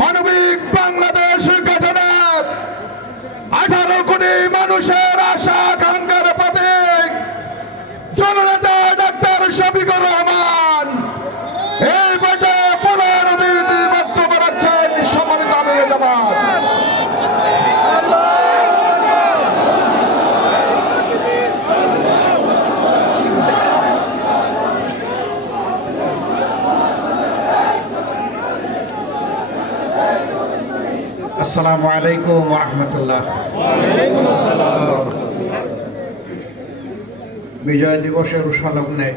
মানবিক বাংলাদেশ গঠনে 18 কোটি মানুষের আশা আকাঙ্ক্ষার প্রতীক জননেতা ডাক্তার শফিকুর রহমান এই বৈঠকে পুনরাবৃত্তি বক্তব্য রাখছেন। সম্মানিত আমির জামাত, আসসালামু আলাইকুম ওয়া রাহমাতুল্লাহ। বিজয় দিবসের উপলক্ষে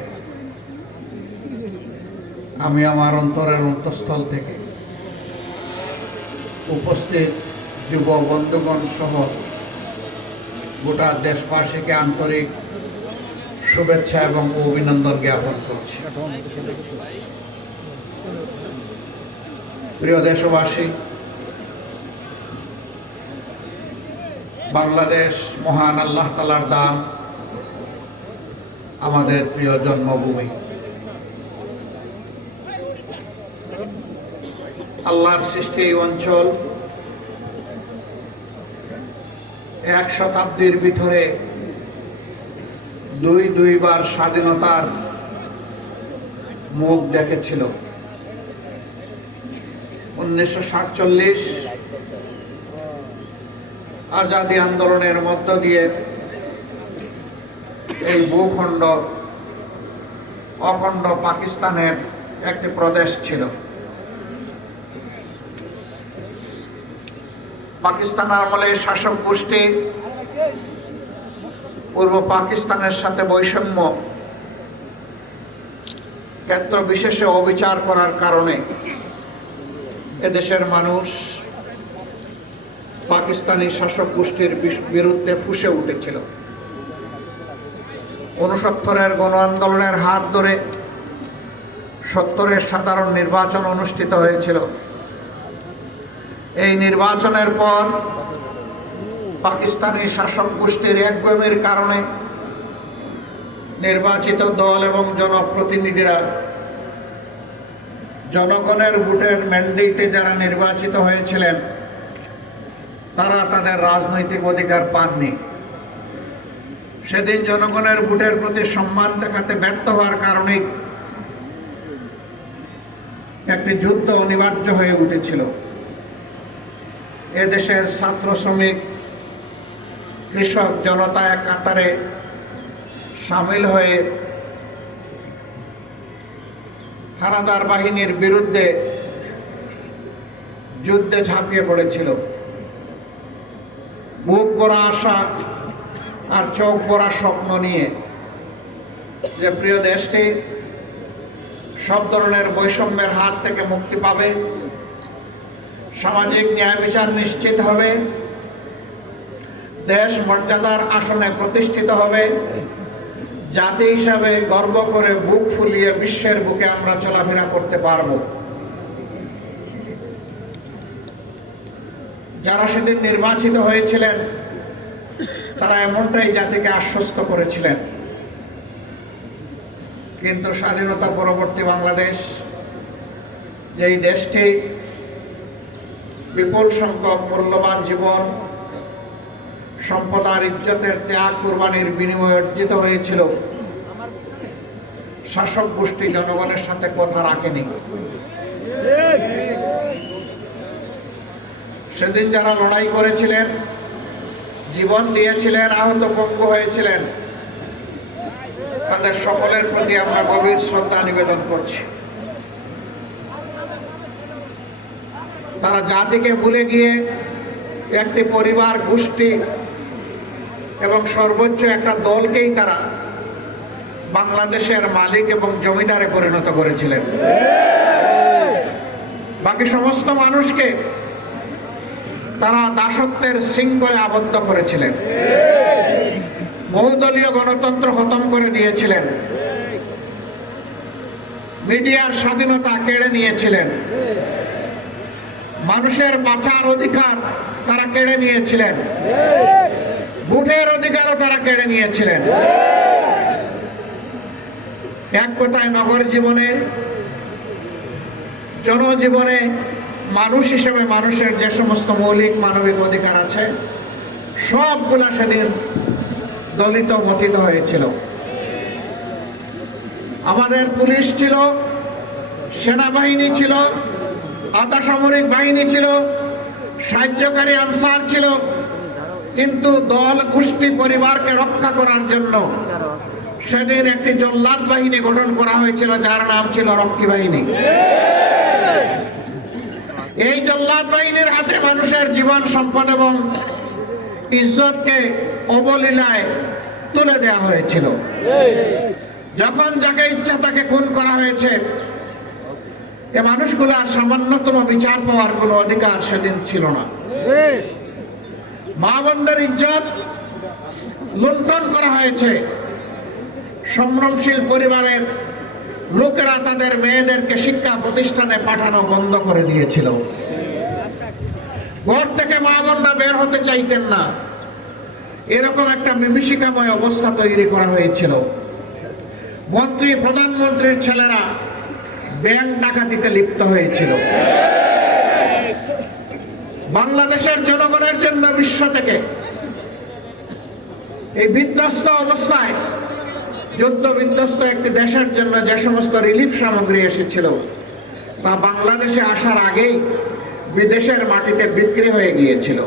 আমি আমার অন্তরের অন্তঃস্থল থেকে উপস্থিত যুব বন্ধুগণ সহ গোটা দেশবাসীকে আন্তরিক শুভেচ্ছা এবং অভিনন্দন জ্ঞাপন করছি। প্রিয় দেশবাসী, বাংলাদেশ মহান আল্লাহ তাআলার দান, আমাদের প্রিয় জন্মভূমি। আল্লাহর সৃষ্টি এই অঞ্চল 1 শতাব্দীর ভিতরে দুইবার স্বাধীনতার মুখ দেখেছিল। 1947 আজাদী আন্দোলনের মধ্য দিয়ে এই ভূখণ্ড অখণ্ড পাকিস্তানের একটি প্রদেশ ছিল। পাকিস্তান আমলে শাসক গোষ্ঠী পূর্ব পাকিস্তানের সাথে বৈষম্য ক্ষেত্র বিশেষে অবিচার করার কারণে এদেশের মানুষ পাকিস্তানি শাসক গোষ্ঠীর বিরুদ্ধে ফুঁসে উঠেছিল। 69-এর গণ আন্দোলনের হাত ধরে 70-এর সাধারণ নির্বাচন অনুষ্ঠিত হয়েছিল। এই নির্বাচনের পর পাকিস্তানি শাসক গোষ্ঠীর একগুঁয়েমির কারণে নির্বাচিত দল এবং জনপ্রতিনিধিরা জনগণের ভোটের ম্যান্ডেটে যারা নির্বাচিত হয়েছিলেন তারা তাদের রাজনৈতিক অধিকার পাননি। সেদিন জনগণের ভোটের প্রতি সম্মান দেখাতে ব্যর্থ হওয়ার কারণে একটি যুদ্ধ অনিবার্য হয়ে উঠেছিল। এদেশের ছাত্র, শ্রমিক, কৃষক জনতা এক কাতারে সামিল হয়ে হানাদার বাহিনীর বিরুদ্ধে যুদ্ধে ঝাঁপিয়ে পড়েছিল। বুক ভরা আশা আর চোখ ভরা স্বপ্ন নিয়ে যে প্রিয় দেশটি সব ধরনের বৈষম্যের হাত থেকে মুক্তি পাবে, সামাজিক ন্যায় বিচার নিশ্চিত হবে, দেশ মর্যাদার আসনে প্রতিষ্ঠিত হবে, জাতি হিসাবে গর্ব করে বুক ফুলিয়ে বিশ্বের বুকে আমরা চলাফেরা করতে পারব। যারা সেদিন নির্বাচিত হয়েছিলেন তারা এমনটাই জাতিকে আশ্বস্ত করেছিলেন। কিন্তু স্বাধীনতা পরবর্তী বাংলাদেশ, যেই দেশটি বিপুল সংখ্যক মূল্যবান জীবন, সম্পদ আর ইজ্জতের ত্যাগ কুরবানির বিনিময়ে অর্জিত হয়েছিল, শাসক গোষ্ঠী জনগণের সাথে কথা রাখেনি। সেদিন যারা লড়াই করেছিলেন, জীবন দিয়েছিলেন, আহত পঙ্গু হয়েছিলেন, তাদের সকলের প্রতি আমরা গভীর শ্রদ্ধা নিবেদন করছি। তারা জাতিকে ভুলে গিয়ে একটি পরিবার, গোষ্ঠী এবং সর্বোচ্চ একটা দলকেই তারা বাংলাদেশের মালিক এবং জমিদারে পরিণত করেছিলেন। বাকি সমস্ত মানুষকে তারা দাসত্বের শৃঙ্খলে আবদ্ধ করেছিলেন। বহুদলীয় গণতন্ত্র খতম করে দিয়েছিলেন। মিডিয়ার স্বাধীনতা কেড়ে নিয়েছিলেন। মানুষের বাঁচার অধিকার তারা কেড়ে নিয়েছিলেন। ভোটের অধিকারও তারা কেড়ে নিয়েছিলেন। এক কথায় নগর জীবনে, জনজীবনে মানুষ হিসেবে মানুষের যে সমস্ত মৌলিক মানবিক অধিকার আছে সবগুলা সেদিন দলিত মথিত হয়েছিল। আমাদের পুলিশ ছিল, সেনাবাহিনী ছিল, আধা সামরিক বাহিনী ছিল, সাহায্যকারী আনসার ছিল, কিন্তু দল গোষ্ঠী পরিবারকে রক্ষা করার জন্য সেদিন একটি জল্লাদ বাহিনী গঠন করা হয়েছিল, যার নাম ছিল রক্ষী বাহিনী। এই জল্লাদ বাহিনীর হাতে মানুষের জীবন, সম্পদ এবং ইজ্জতকে অবলীলায় তুলে দেওয়া হয়েছিল। যখন যাকে ইচ্ছা তাকে খুন করা হয়েছে, এ মানুষগুলার সামান্যতম বিচার পাওয়ার কোনো অধিকার সেদিন ছিল না। মা বোনদের ইজ্জত লুণ্ঠন করা হয়েছে। সম্ভ্রমশীল পরিবারের লোকেরা তাদের মেয়েদেরকে শিক্ষা প্রতিষ্ঠানে পাঠানো বন্ধ করে দিয়েছিল। ঘর থেকে মা বোনরা বের হতে চাইতেন না, এরকম একটা বিভীষিকাময় অবস্থা তৈরি করা হয়েছিল। মন্ত্রী, প্রধানমন্ত্রীর ছেলেরা ব্যাংক ডাকাতিতে লিপ্ত হয়েছিল। বাংলাদেশের জনগণের জন্য বিশ্ব থেকে এই বিধ্বস্ত অবস্থায়, যুদ্ধ বিধ্বস্ত একটি দেশের জন্য যে সমস্ত রিলিফ সামগ্রী এসেছিল তা বাংলাদেশে আসার আগেই বিদেশের মাটিতে বিক্রি হয়ে গিয়েছিল।